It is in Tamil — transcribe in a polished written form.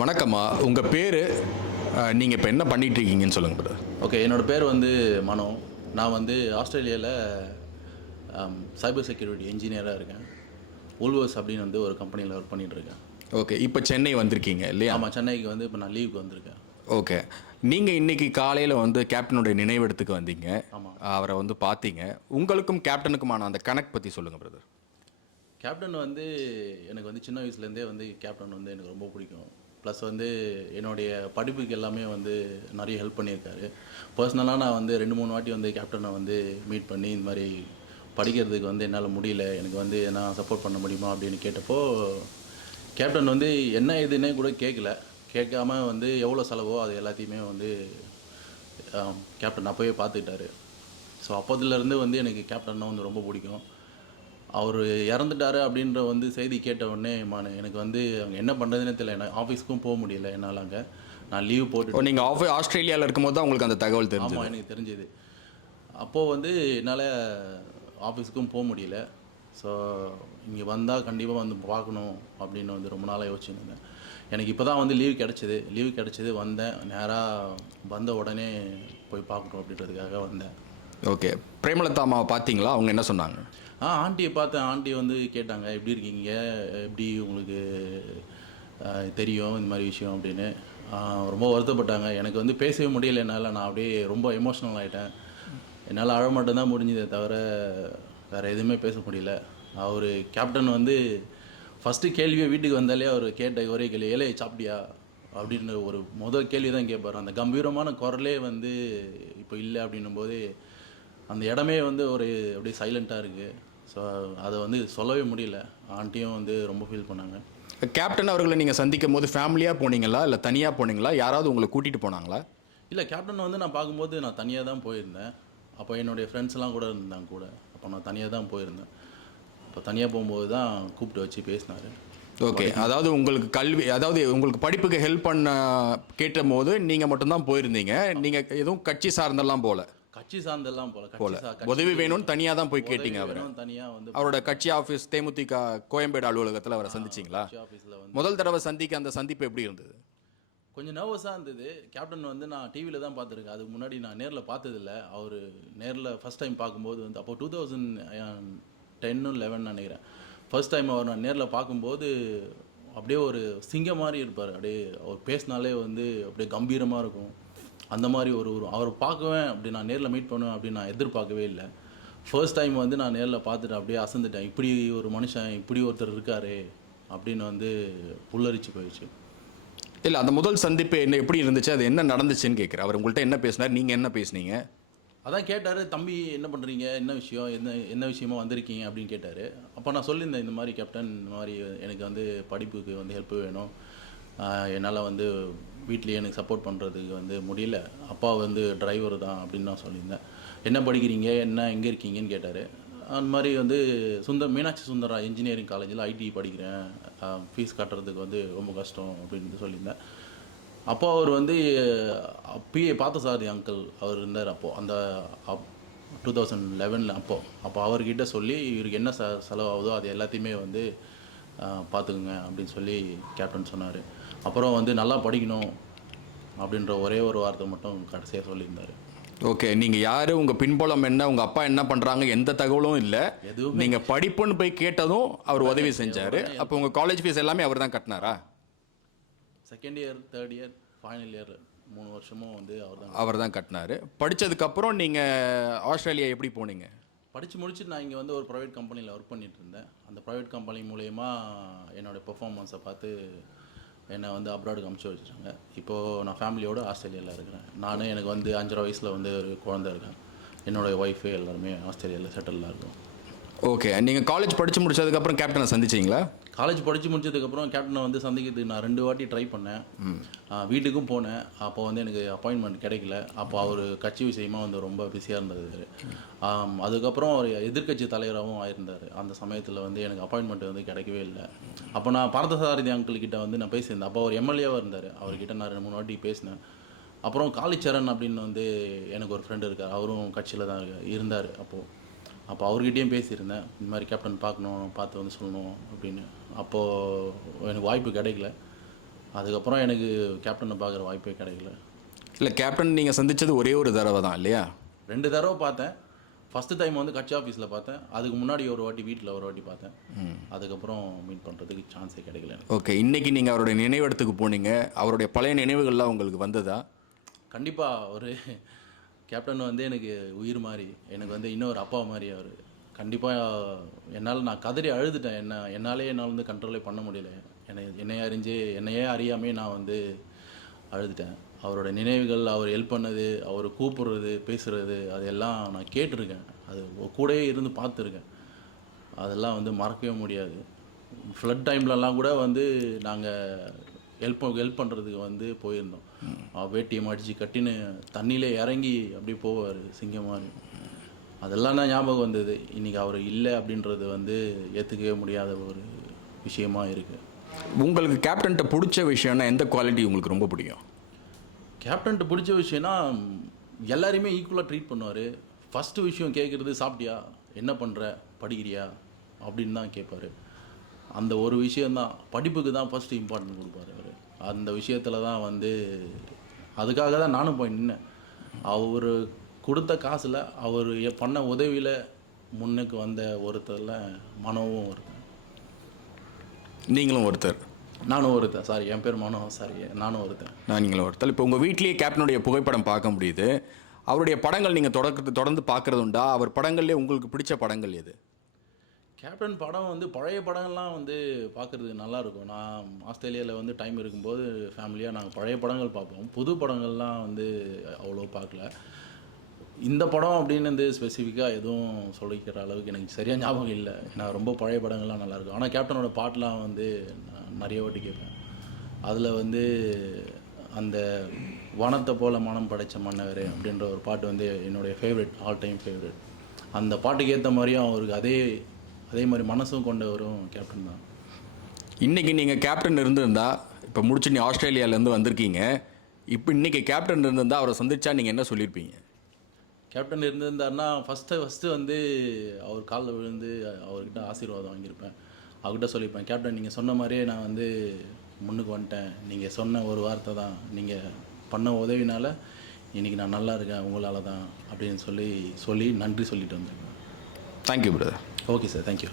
வணக்கம்மா. உங்க பேரு, நீங்க இப்ப என்ன பண்ணிட்டு இருக்கீங்கன்னு சொல்லுங்க பிரதர். ஓகே. என்னோட பேர் வந்து மனோ. நான் வந்து ஆஸ்திரேலியால சைபர் செக்யூரிட்டி என்ஜினியரா இருக்கேன். வூல்வர்ஸ் அப்படின்னு வந்து ஒரு கம்பெனியில ஒர்க் பண்ணிட்டு இருக்கேன். ஓகே. இப்ப சென்னை வந்திருக்கீங்க இல்லையா? ஆமா, சென்னைக்கு வந்து இப்ப நான் லீவுக்கு வந்திருக்கேன். ஓகே. நீங்க இன்னைக்கு காலையில வந்து கேப்டனுடைய நினைவிடத்துக்கு வந்தீங்க. ஆமா. அவர வந்து பார்த்தீங்க. உங்களுக்கும் கேப்டனுக்குமான அந்த கனெக்ட் பத்தி சொல்லுங்க பிரதர். கேப்டன் வந்து எனக்கு வந்து சின்ன வயசுலேருந்தே வந்து கேப்டன் வந்து எனக்கு ரொம்ப பிடிக்கும். ப்ளஸ் வந்து என்னுடைய படிப்புக்கு எல்லாமே வந்து நிறைய ஹெல்ப் பண்ணியிருக்காரு. பர்சனலாக நான் வந்து 2, 3 வாட்டி வந்து கேப்டனை வந்து மீட் பண்ணி இந்த மாதிரி படிக்கிறதுக்கு வந்து என்னால் முடியல, எனக்கு வந்து எதனா சப்போர்ட் பண்ண முடியுமா அப்படின்னு கேட்டப்போ, கேப்டன் வந்து என்ன ஏதுன்னே கூட கேட்கல. கேட்காம வந்து எவ்வளோ செலவோ அது எல்லாத்தையுமே வந்து கேப்டன் அப்போவே பார்த்துக்கிட்டாரு. ஸோ அப்போதுலேருந்து வந்து எனக்கு கேப்டன்னா வந்து ரொம்ப பிடிக்கும். அவர் இறந்துட்டாரு அப்படின்ற வந்து செய்தி கேட்ட உடனே எனக்கு வந்து அங்கே என்ன பண்ணுறதுனே தெரியல. எனக்கு ஆஃபீஸ்க்கும் போக முடியல என்னால் அங்கே. நான் லீவ் போட்டுட்டு நீங்க ஆஸ்திரேலியால இருக்கும்போது தான் உங்களுக்கு அந்த தகவல் தெரிஞ்சது. ஆமாம், எனக்கு தெரிஞ்சது. அப்போது வந்து என்னால் ஆஃபீஸுக்கும் போக முடியல. ஸோ இங்கே வந்தால் கண்டிப்பாக வந்து பார்க்கணும் அப்படின்னு வந்து ரொம்ப நாளாக யோசிச்சுன்னு இருந்தேன். எனக்கு இப்போ தான் வந்து லீவ் கிடச்சிது வந்தேன். நேராக வந்த உடனே போய் பார்க்கணும் அப்படின்றதுக்காக வந்தேன். ஓகே. பிரேமலதா அம்மாவை பார்த்தீங்களா? அவங்க என்ன சொன்னாங்க? ஆண்டியை பார்த்தேன். ஆண்டி வந்து கேட்டாங்க, எப்படி இருக்கீங்க, எப்படி உங்களுக்கு தெரியும் இந்த மாதிரி விஷயம் அப்படின்னு. ரொம்ப வருத்தப்பட்டாங்க. எனக்கு வந்து பேசவே முடியல என்னால். நான் அப்படியே ரொம்ப எமோஷ்னல் ஆகிட்டேன். என்னால் அழ மட்டும்தான் முடிஞ்சதே தவிர வேறு எதுவுமே பேச முடியல. அவர் கேப்டன் வந்து ஃபஸ்ட்டு கேள்வியே வீட்டுக்கு வந்தாலே அவர் கேட்ட ஒரே கேள்வி, "ஏலே சாப்பிட்டியா?" அப்படின்னு ஒரு முதல் கேள்வி தான் கேட்பார். அந்த கம்பீரமான குரலே வந்து இப்போ இல்லை அப்படின்னும் போது அந்த இடமே வந்து ஒரு அப்படியே சைலண்ட்டாக இருக்குது. ஸோ அதை வந்து சொல்லவே முடியல. ஆண்டியும் வந்து ரொம்ப ஃபீல் பண்ணாங்க. கேப்டன் அவர்களை நீங்க சந்திக்கும் போது ஃபேமிலியா போனீங்களா? இல்ல தனியா போனீங்களா? யாராவது உங்களை கூட்டிட்டு போனாங்களா? இல்லை, கேப்டன் வந்து நான் பார்க்கும்போது நான் தனியாக தான் போயிருந்தேன். அப்போ என்னுடைய ஃப்ரெண்ட்ஸ்லாம் கூட இருந்தாங்க கூட. அப்போ நான் தனியாக தான் போயிருந்தேன். அப்போ தனியாக போகும்போது தான் கூப்பிட்டு வச்சு பேசினார். ஓகே. அதாவது உங்களுக்கு படிப்புக்கு ஹெல்ப் பண்ண கேட்டபோது நீங்க மட்டும்தான் போயிருந்தீங்க. நீங்க எதுவும் கட்சி சார்ந்தெல்லாம் போல. கட்சி சார்ந்தெல்லாம் போல. உதவி வேணும்னு தனியா தான் போய் கேட்டீங்க அவரை. தனியாக வந்து அவரோட கட்சி ஆஃபீஸ் தேமுதிக கோயம்பேடு அலுவலகத்தில் அவரை சந்திச்சிங்களா? கட்சி ஆஃபீஸில் வந்து முதல் தடவை அந்த சந்திப்பு எப்படி இருந்தது? கொஞ்சம் நர்வஸாக இருந்தது. கேப்டன் வந்து நான் டிவியில் தான் பார்த்துருக்கேன். அதுக்கு முன்னாடி நான் நேரில் பார்த்ததில்ல. அவர் நேரில் ஃபஸ்ட் டைம் பார்க்கும்போது வந்து அப்போ 2010 11 நினைக்கிறேன். ஃபர்ஸ்ட் டைம் அவர் நான் நேரில் பார்க்கும்போது அப்படியே ஒரு சிங்கம் மாதிரி இருப்பார். அப்படியே அவர் பேசினாலே வந்து அப்படியே கம்பீரமாக இருக்கும். அந்த மாதிரி ஒரு அவரை பார்க்குவேன் அப்படி நான் நேரில் மீட் பண்ணுவேன் அப்படின்னு நான் எதிர்பார்க்கவே இல்லை. ஃபர்ஸ்ட் டைம் வந்து நான் நேரில் பார்த்துட்டு அப்படியே அசந்துட்டேன். இப்படி ஒரு மனுஷன், இப்படி ஒருத்தர் இருக்கார் அப்படின்னு வந்து புல்லரிச்சு போயிடுச்சு. இல்லை, அந்த முதல் சந்திப்பு எப்படி இருந்துச்சு? அது என்ன நடந்துச்சுன்னு கேட்குறேன். அவர் உங்கள்கிட்ட என்ன பேசினார்? நீங்கள் என்ன பேசுனீங்க? அதான் கேட்டார், "தம்பி என்ன பண்ணுறீங்க, என்ன விஷயம், என்ன விஷயமா வந்திருக்கீங்க" அப்படின்னு கேட்டார். அப்போ நான் சொல்லியிருந்தேன், இந்த மாதிரி கேப்டன், இந்த மாதிரி எனக்கு வந்து படிப்புக்கு வந்து ஹெல்ப் வேணும். என்னால் வந்து வீட்லேயே எனக்கு சப்போர்ட் பண்ணுறதுக்கு வந்து முடியல. அப்பா வந்து டிரைவர் தான் அப்படின்னு நான் சொல்லியிருந்தேன். "என்ன படிக்கிறீங்க, என்ன எங்கே இருக்கீங்கன்னு" கேட்டார். அந்த மாதிரி வந்து மீனாட்சி சுந்தரா இன்ஜினியரிங் காலேஜில் ஐடி படிக்கிறேன், ஃபீஸ் கட்டுறதுக்கு வந்து ரொம்ப கஷ்டம் அப்படின்னு சொல்லியிருந்தேன். அப்போ அவர் வந்து பிஏ பார்த்தசாரதி அங்கிள் அவர் இருந்தார். அப்போது அந்த 2011 அப்போ அவர்கிட்ட சொல்லி இவருக்கு என்ன செலவாகுதோ அது எல்லாத்தையுமே வந்து பார்த்துக்குங்க அப்படின்னு சொல்லி கேப்டன் சொன்னார். அப்புறம் வந்து நல்லா படிக்கணும் அப்படின்ற ஒரே ஒரு வார்த்தை மட்டும் கடைசியாக சொல்லியிருந்தார். ஓகே. நீங்கள் யார், உங்கள் பின்புலம் என்ன, உங்கள் அப்பா என்ன பண்ணுறாங்க, எந்த தகவலும் இல்லை. எதுவும் நீங்கள் படிப்புன்னு போய் கேட்டதும் அவர் உதவி செஞ்சார். அப்போ உங்கள் காலேஜ் ஃபீஸ் எல்லாமே அவர் தான் கட்டினாரா? Second year, third year, final year 3 வருஷமும் வந்து அவர் தான் கட்டினார். படித்ததுக்கப்புறம் நீங்கள் ஆஸ்திரேலியா எப்படி போனீங்க? படித்து முடிச்சுட்டு நான் இங்கே வந்து ஒரு ப்ரைவேட் கம்பெனியில் ஒர்க் பண்ணிகிட்டு இருந்தேன். அந்த ப்ரைவேட் கம்பெனி மூலயமா என்னோடய பெர்ஃபார்மன்ஸை பார்த்து என்னை வந்து அப்ராடுக்கு அனுப்பிச்சி வச்சுட்டாங்க. இப்போது நான் ஃபேமிலியோடு ஆஸ்திரேலியாவில் இருக்கிறேன். எனக்கு வந்து 5.5 வயசில் வந்து ஒரு குழந்தை இருக்கேன். என்னோடய ஒய்ஃபு எல்லாருமே ஆஸ்திரேலியாவில் செட்டிலாக இருக்கும். ஓகே. நீங்கள் காலேஜ் படித்து முடிச்சதுக்கப்புறம் கேப்டனை சந்திச்சிங்களா? காலேஜ் படித்து முடிச்சதுக்கப்புறம் கேப்டனை வந்து சந்திக்கிறதுக்கு நான் 2 வாட்டி ட்ரை பண்ணேன். வீட்டுக்கும் போனேன். அப்போ வந்து எனக்கு அப்பாயின்மெண்ட் கிடைக்கல. அப்போ அவர் கட்சி விஷயமாக வந்து ரொம்ப பிஸியாக இருந்தது. அதுக்கப்புறம் அவர் எதிர்க்கட்சி தலைவராகவும் ஆயிருந்தார். அந்த சமயத்தில் வந்து எனக்கு அப்பாயின்மெண்ட் வந்து கிடைக்கவே இல்லை. அப்போ நான் பார்த்தசாரதி அங்கிள் கிட்ட வந்து நான் பேசியிருந்தேன். அப்போ அவர் எம்எல்ஏவாக இருந்தார். அவர்கிட்ட நான் 2, 3 வாட்டி பேசினேன். அப்புறம் காளிச்சரண் அப்படின்னு வந்து எனக்கு ஒரு ஃப்ரெண்டு இருக்கார். அவரும் கட்சியில் தான் இருந்தார். அப்போ அவர்கிட்டையும் பேசியிருந்தேன், இந்த மாதிரி கேப்டன் பார்க்கணும், பார்த்து வந்து சொல்லணும் அப்படின்னு. அப்போது எனக்கு வாய்ப்பு கிடைக்கல. அதுக்கப்புறம் எனக்கு கேப்டனை பார்க்குற வாய்ப்பே கிடைக்கல. இல்லை, கேப்டன் நீங்கள் சந்தித்தது ஒரே ஒரு தடவை தான் இல்லையா? 2 தடவை பார்த்தேன். ஃபஸ்ட்டு டைம் வந்து கட்சி ஆஃபீஸில் பார்த்தேன். அதுக்கு முன்னாடி ஒரு வாட்டி வீட்டில் ஒரு வாட்டி பார்த்தேன். அதுக்கப்புறம் மீட் பண்ணுறதுக்கு சான்ஸே கிடைக்கல எனக்கு. ஓகே, இன்றைக்கி நீங்கள் அவருடைய நினைவிடத்துக்கு போனீங்க. அவருடைய பழைய நினைவுகள்லாம் உங்களுக்கு வந்ததா? கண்டிப்பாக ஒரு கேப்டன் வந்து எனக்கு உயிர் மாதிரி, எனக்கு வந்து இன்னொரு அப்பா மாதிரி அவர். கண்டிப்பாக நான் கதறி அழுதுட்டேன். என்னால் வந்து கண்ட்ரோலே பண்ண முடியல. என்னையே அறியாமே நான் வந்து அழுதுட்டேன். அவரோட நினைவுகள், அவர் ஹெல்ப் பண்ணது, அவர் கூப்பிடுறது, பேசுகிறது, அதெல்லாம் நான் கேட்டிருக்கேன். அது கூடவே இருந்து பார்த்துருக்கேன். அதெல்லாம் வந்து மறக்கவே முடியாது. ஃப்ளட் டைம்லலாம் கூட வந்து நாங்கள் ஹெல்ப் பண்ணுறதுக்கு வந்து போயிருந்தோம். வேட்டியை மடித்து கட்டின்னு தண்ணியிலே இறங்கி அப்படியே போவார் சிங்கம் மாதிரி. அதெல்லாம் தான் ஞாபகம் வந்தது. இன்றைக்கி அவர் இல்லை அப்படின்றது வந்து ஏற்றுக்கவே முடியாத ஒரு விஷயமா இருக்குது. உங்களுக்கு கேப்டன்கிட்ட பிடிச்ச விஷயம்னா எந்த குவாலிட்டி உங்களுக்கு ரொம்ப பிடிக்கும்? கேப்டன்ட்டு பிடிச்ச விஷயம்னா எல்லாரையுமே ஈக்குவலாக ட்ரீட் பண்ணுவார். ஃபஸ்ட்டு விஷயம் கேட்குறது சாப்பிட்டியா, என்ன பண்ணுற, படிக்கிறியா அப்படின்னு தான் கேட்பார். அந்த ஒரு விஷயந்தான், படிப்புக்கு தான் ஃபஸ்ட்டு இம்பார்ட்டன்ட் கொடுப்பார் அவர். அந்த விஷயத்தில் தான் வந்து அதுக்காக தான் நானும் போய் நின்னேன். அவர் கொடுத்த காசில் அவர் பண்ண உதவியில் முன்னுக்கு வந்த ஒருத்தரில் மனோவும் ஒருத்தன். நீங்களும் ஒருத்தர்? நானும் ஒருத்தன். சாரி, என் பேர் மனோ. சாரி, நானும் ஒருத்தன். நீங்களும் ஒருத்தர். இப்போ உங்கள் வீட்லேயே கேப்டனுடைய புகைப்படம் பார்க்க முடியுது. அவருடைய படங்கள் நீங்கள் தொடர்ந்து பார்க்குறது உண்டா? அவர் படங்கள்லேயே உங்களுக்கு பிடிச்ச படங்கள் எது? கேப்டன் படம் வந்து பழைய படங்கள்லாம் வந்து பார்க்குறது நல்லாயிருக்கும். நான் ஆஸ்திரேலியாவில் வந்து டைம் இருக்கும்போது ஃபேமிலியாக நாங்கள் பழைய படங்கள் பார்ப்போம். புது படங்கள்லாம் வந்து அவ்வளோ பார்க்கல. இந்த படம் அப்படின்னு வந்து ஸ்பெசிஃபிக்காக எதுவும் சொல்லிக்கிற அளவுக்கு எனக்கு சரியாக ஞாபகம் இல்லை. ஏன்னா ரொம்ப பழைய படங்கள்லாம் நல்லாயிருக்கும். ஆனால் கேப்டனோட பாட்டெலாம் வந்து நான் நிறைய வாட்டி கேட்பேன். அதில் வந்து அந்த வானத்தை போல மனம் படைத்த மன்னவரே அப்படின்ற ஒரு பாட்டு வந்து என்னுடைய ஃபேவரட், ஆல் டைம் ஃபேவரட். அந்த பாட்டுக்கு ஏற்ற மாதிரியும் அவருக்கு அதே மாதிரி மனசும் கொண்டவரும் கேப்டன் தான். இன்றைக்கி நீங்கள் கேப்டன் இருந்திருந்தா, இப்போ முடிச்சு நீ ஆஸ்திரேலியாவிலேருந்து வந்திருக்கீங்க, இப்போ இன்றைக்கி கேப்டன் இருந்திருந்தால் அவரை சந்திச்சா நீங்கள் என்ன சொல்லியிருப்பீங்க? கேப்டன் இருந்திருந்தாருன்னா ஃபஸ்ட்டு வந்து அவர் காலில் விழுந்து அவர்கிட்ட ஆசீர்வாதம் வாங்கியிருப்பேன். அவர்கிட்ட சொல்லியிருப்பேன், கேப்டன் நீங்கள் சொன்ன மாதிரியே நான் வந்து முன்னுக்கு வந்துட்டேன். நீங்கள் சொன்ன ஒரு வார்த்தை தான், நீங்கள் பண்ண உதவினால் இன்றைக்கி நான் நல்லா இருக்கேன் உங்களால் தான் அப்படின்னு சொல்லி நன்றி சொல்லிட்டு வந்திருக்கேன். Thank you brother. Okay sir, thank you.